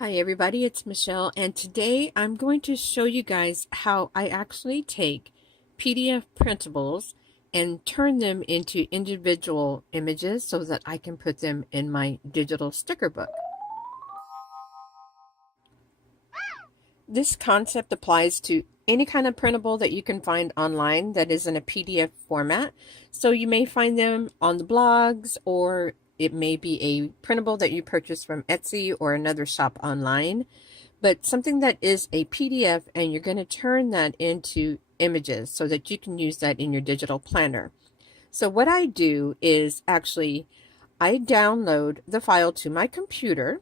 Hi everybody, it's Michelle, and today I'm going to show you guys how I actually take PDF printables and turn them into individual images so that I can put them in my digital sticker book. This concept applies to any kind of printable that you can find online that is in a PDF format. So you may find them on the blogs, or it may be a printable that you purchase from Etsy or another shop online. But something that is a PDF, and you're going to turn that into images so that you can use that in your digital planner. So what I do is actually I download the file to my computer.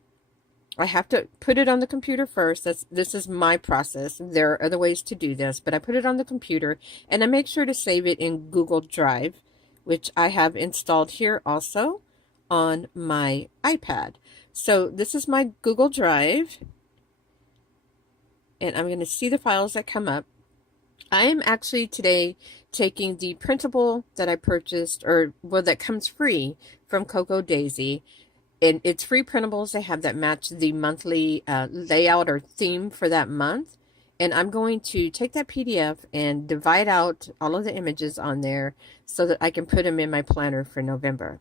I have to put it on the computer first. This is my process. There are other ways to do this, but I put it on the computer and I make sure to save it in Google Drive, which I have installed here also on my iPad. So this is my Google Drive, and I'm going to see the files that come up. I am actually today taking the printable that I purchased, or well, that comes free from Cocoa Daisy. And it's free printables they have that match the monthly layout or theme for that month. And I'm going to take that PDF and divide out all of the images on there so that I can put them in my planner for November.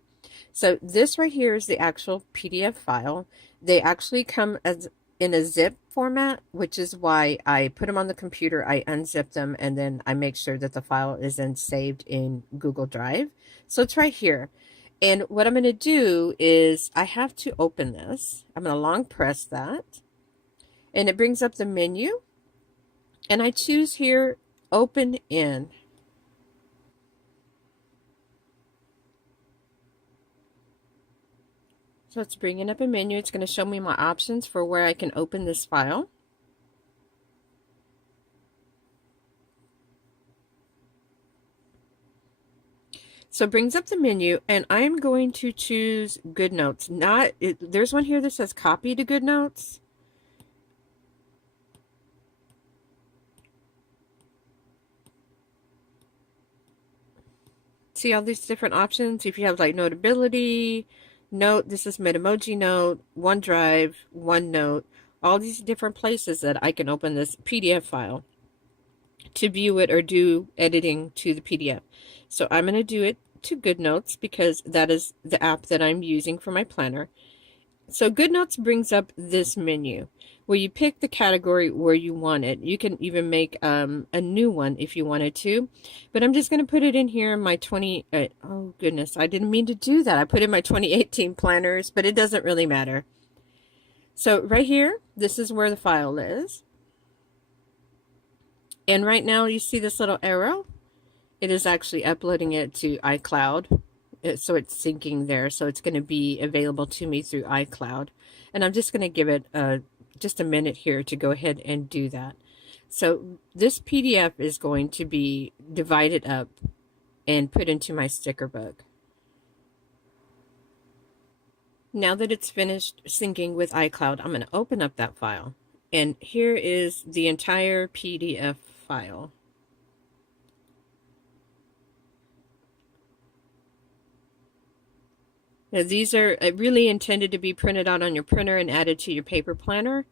So this right here is the actual PDF file. They actually come as in a zip format, which is why I put them on the computer, I unzip them, and then I make sure that the file is then saved in Google Drive. So it's right here. And what I'm going to do is I have to open this. I'm going to long press that. And it brings up the menu. And I choose here, Open In. So it's bringing up a menu. It's going to show me my options for where I can open this file. So it brings up the menu, and I'm going to choose GoodNotes. There's one here that says copy to GoodNotes. See all these different options? If you have like Notability, Note, this is Metamoji Note, OneDrive, OneNote, all these different places that I can open this PDF file to view it or do editing to the PDF. So I'm going to do it to GoodNotes because that is the app that I'm using for my planner. So GoodNotes brings up this menu where you pick the category where you want it. You can even make a new one if you wanted to, but I'm just going to put it in here in my oh goodness, I didn't mean to do that. I put in my 2018 planners, but it doesn't really matter. So right here, this is where the file is. And right now you see this little arrow. It is actually uploading it to iCloud. So it's syncing there. So it's going to be available to me through iCloud. And I'm just going to give it just a minute here to go ahead and do that. So this PDF is going to be divided up and put into my sticker book. Now that it's finished syncing with iCloud, I'm going to open up that file. And here is the entire PDF file. Now, these are really intended to be printed out on your printer and added to your paper planner,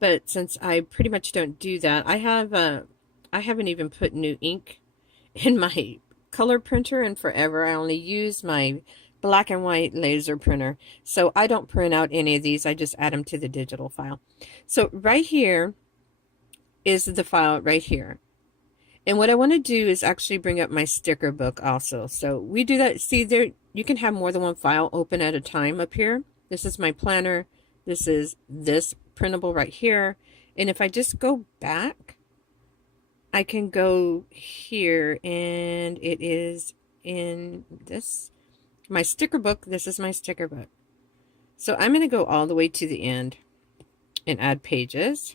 but since I pretty much don't do that, I haven't even put new ink in my color printer in forever. I only use my black and white laser printer, so I don't print out any of these. I just add them to the digital file. So right here is the file right here. And what I want to do is actually bring up my sticker book also. So we do that. See there, you can have more than one file open at a time up here. This is my planner. This is this printable right here. And if I just go back, I can go here, and it is in this, my sticker book. This is my sticker book. So I'm going to go all the way to the end and add pages.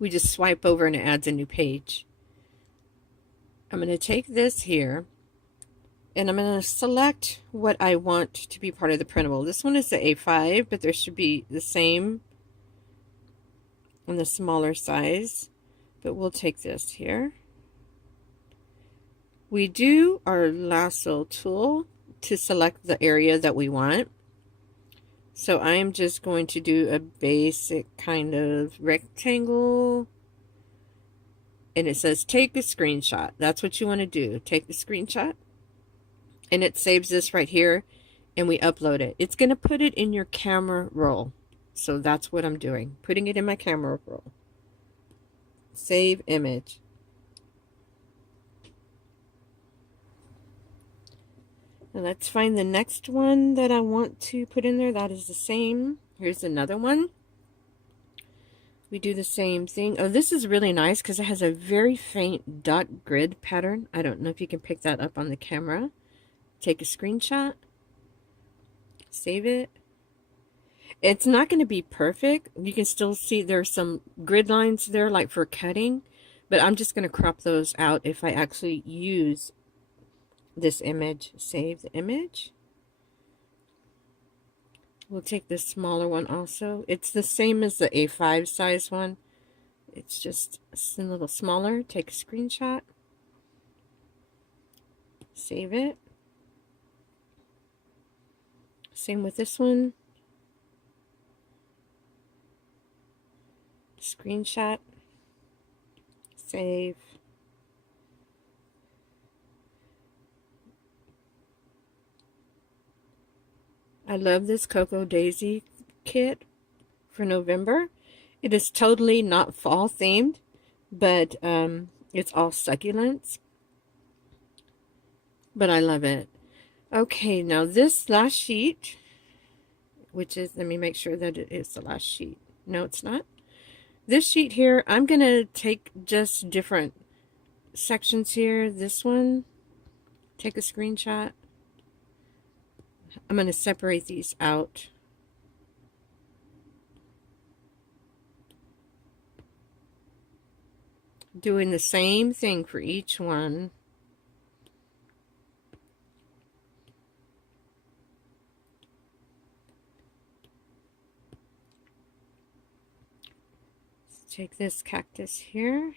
We just swipe over and it adds a new page. I'm going to take this here and I'm going to select what I want to be part of the printable. This one is the A5, but there should be the same on the smaller size, but we'll take this here. We do our lasso tool to select the area that we want. So I am just going to do a basic kind of rectangle. And it says take a screenshot. That's what you want to do. Take the screenshot. And it saves this right here. And we upload it. It's going to put it in your camera roll. So that's what I'm doing. Putting it in my camera roll. Save image. Now let's find the next one that I want to put in there. That is the same. Here's another one. We do the same thing. Oh, this is really nice because it has a very faint dot grid pattern. I don't know if you can pick that up on the camera. Take a screenshot. Save it. It's not going to be perfect. You can still see there's some grid lines there like for cutting. But I'm just going to crop those out if I actually use this image. Save the image. We'll take this smaller one also. It's the same as the A5 size one. It's just a little smaller. Take a screenshot. Save it. Same with this one. Screenshot. Save. I love this Cocoa Daisy kit for November. It is totally not fall themed, but it's all succulents. But I love it. Okay, now this last sheet, which is, let me make sure that it is the last sheet. No, it's not. This sheet here, I'm going to take just different sections here. This one, take a screenshot. I'm going to separate these out. Doing the same thing for each one. Let's take this cactus here.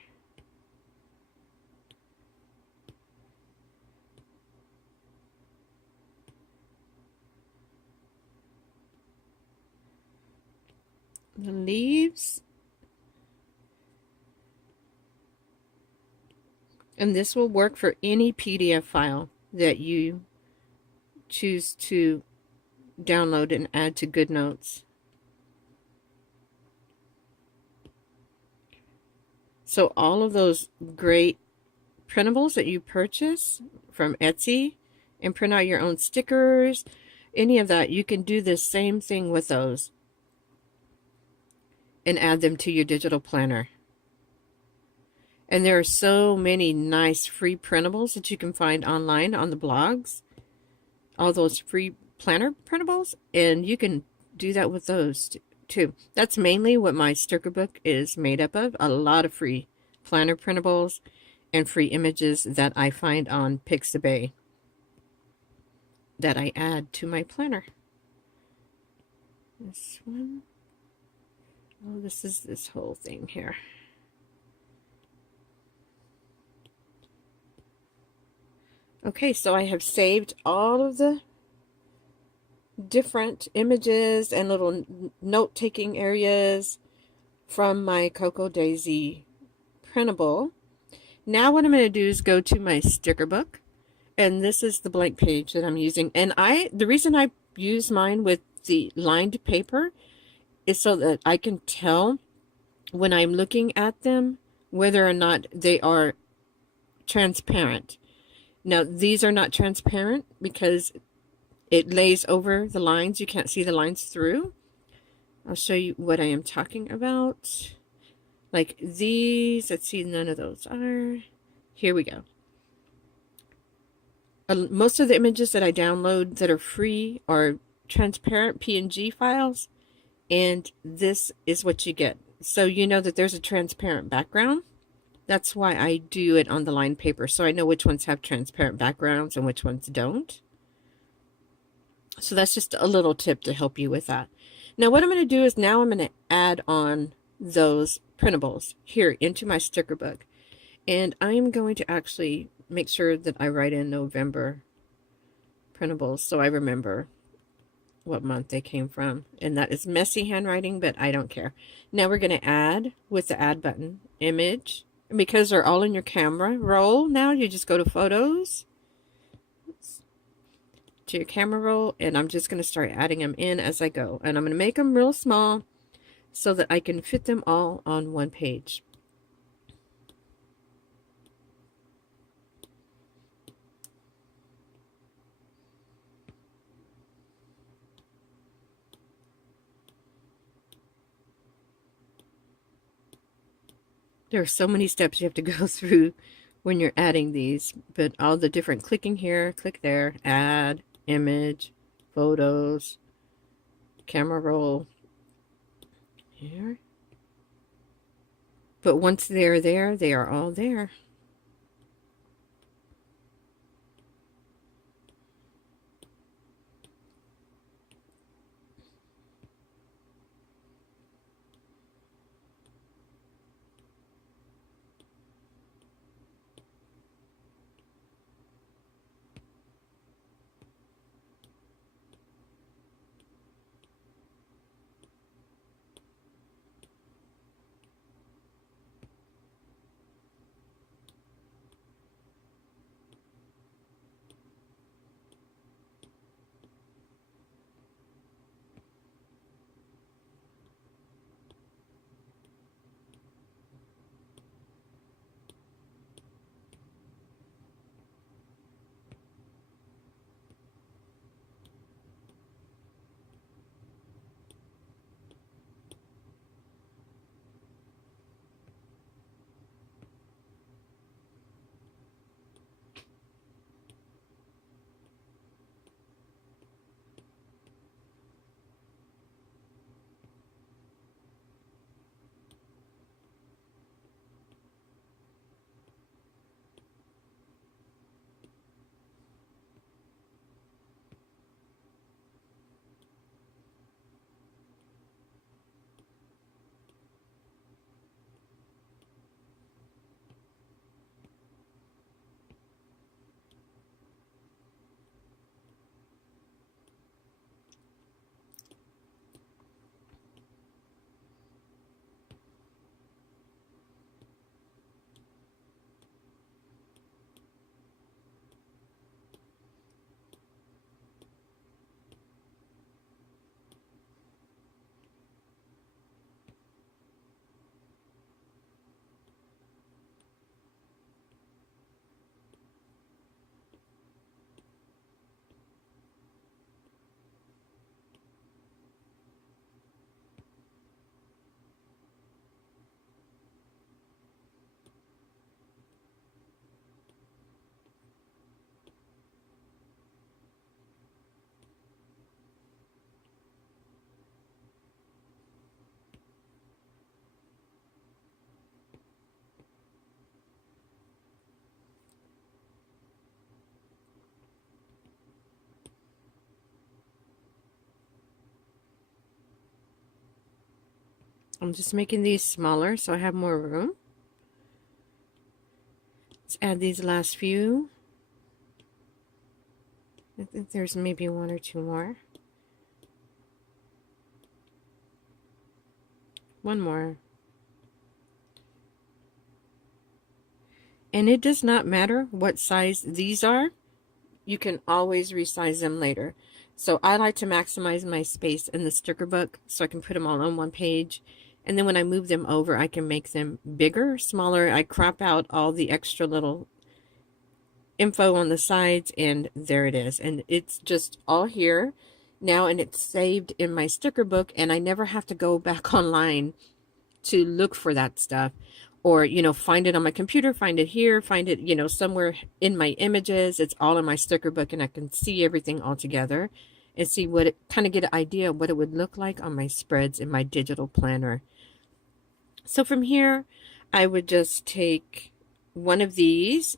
The leaves, and this will work for any PDF file that you choose to download and add to GoodNotes. So all of those great printables that you purchase from Etsy and print out your own stickers, any of that, you can do the same thing with those and add them to your digital planner. And there are so many nice free printables that you can find online on the blogs. All those free planner printables, and you can do that with those too. That's mainly what my sticker book is made up of. A lot of free planner printables and free images that I find on Pixabay that I add to my planner. This one. Oh, this is this whole thing here. Okay, so I have saved all of the different images and little note-taking areas from my Cocoa Daisy printable. Now what I'm going to do is go to my sticker book, and this is the blank page that I'm using. And the reason I use mine with the lined paper is so that I can tell when I'm looking at them whether or not they are transparent. Now these are not transparent because it lays over the lines. You can't see the lines through. I'll show you what I am talking about. Like these, let's see, none of those are. Here we go. Most of the images that I download that are free are transparent PNG files. And this is what you get. So you know that there's a transparent background. That's why I do it on the lined paper. So I know which ones have transparent backgrounds and which ones don't. So that's just a little tip to help you with that. Now what I'm going to do is now I'm going to add on those printables here into my sticker book. And I'm going to actually make sure that I write in November printables so I remember. what month they came from. And that is messy handwriting, but I don't care. Now we're going to add with the add button, image. And because they're all in your camera roll now, you just go to photos, to your camera roll, and I'm just going to start adding them in as I go. And I'm going to make them real small so that I can fit them all on one page. There are so many steps you have to go through when you're adding these, but all the different clicking here, click there, add, image, photos, camera roll, here. But once they're there, they are all there. I'm just making these smaller so I have more room. Let's add these last few. I think there's maybe one or two more. One more. And it does not matter what size these are. You can always resize them later. So I like to maximize my space in the sticker book so I can put them all on one page. And then when I move them over, I can make them bigger, smaller. I crop out all the extra little info on the sides, and there it is. And it's just all here now, and it's saved in my sticker book, and I never have to go back online to look for that stuff, or, you know, find it on my computer, find it here, find it, you know, somewhere in my images. It's all in my sticker book, and I can see everything all together and see what it, kind of get an idea of what it would look like on my spreads in my digital planner. So from here, I would just take one of these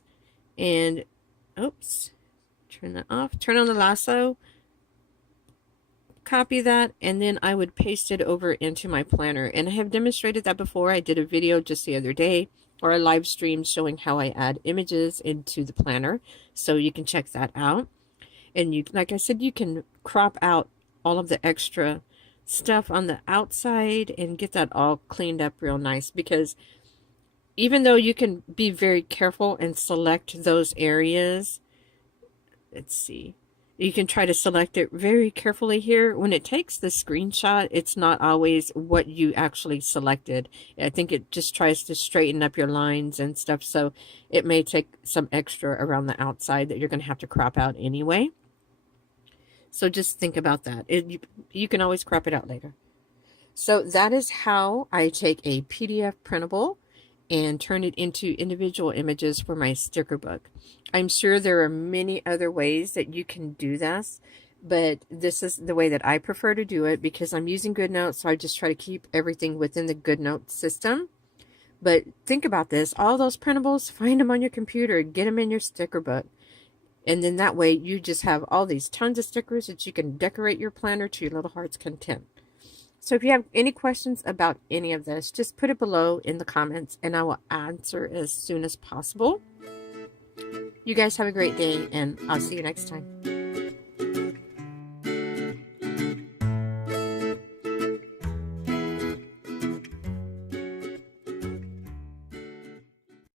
and, oops, turn that off, turn on the lasso, copy that, and then I would paste it over into my planner. And I have demonstrated that before. I did a video just the other day, or a live stream showing how I add images into the planner. So you can check that out. And you, like I said, you can crop out all of the extra stuff on the outside and get that all cleaned up real nice, because even though you can be very careful and select those areas, let's see, you can try to select it very carefully here. When it takes the screenshot, it's not always what you actually selected. I think it just tries to straighten up your lines and stuff, so it may take some extra around the outside that you're going to have to crop out anyway. So just think about that. You can always crop it out later. So that is how I take a PDF printable and turn it into individual images for my sticker book. I'm sure there are many other ways that you can do this, but this is the way that I prefer to do it because I'm using GoodNotes, so I just try to keep everything within the GoodNotes system. But think about this. All those printables, find them on your computer, get them in your sticker book. And then that way you just have all these tons of stickers that you can decorate your planner to your little heart's content. So if you have any questions about any of this, just put it below in the comments and I will answer as soon as possible. You guys have a great day and I'll see you next time.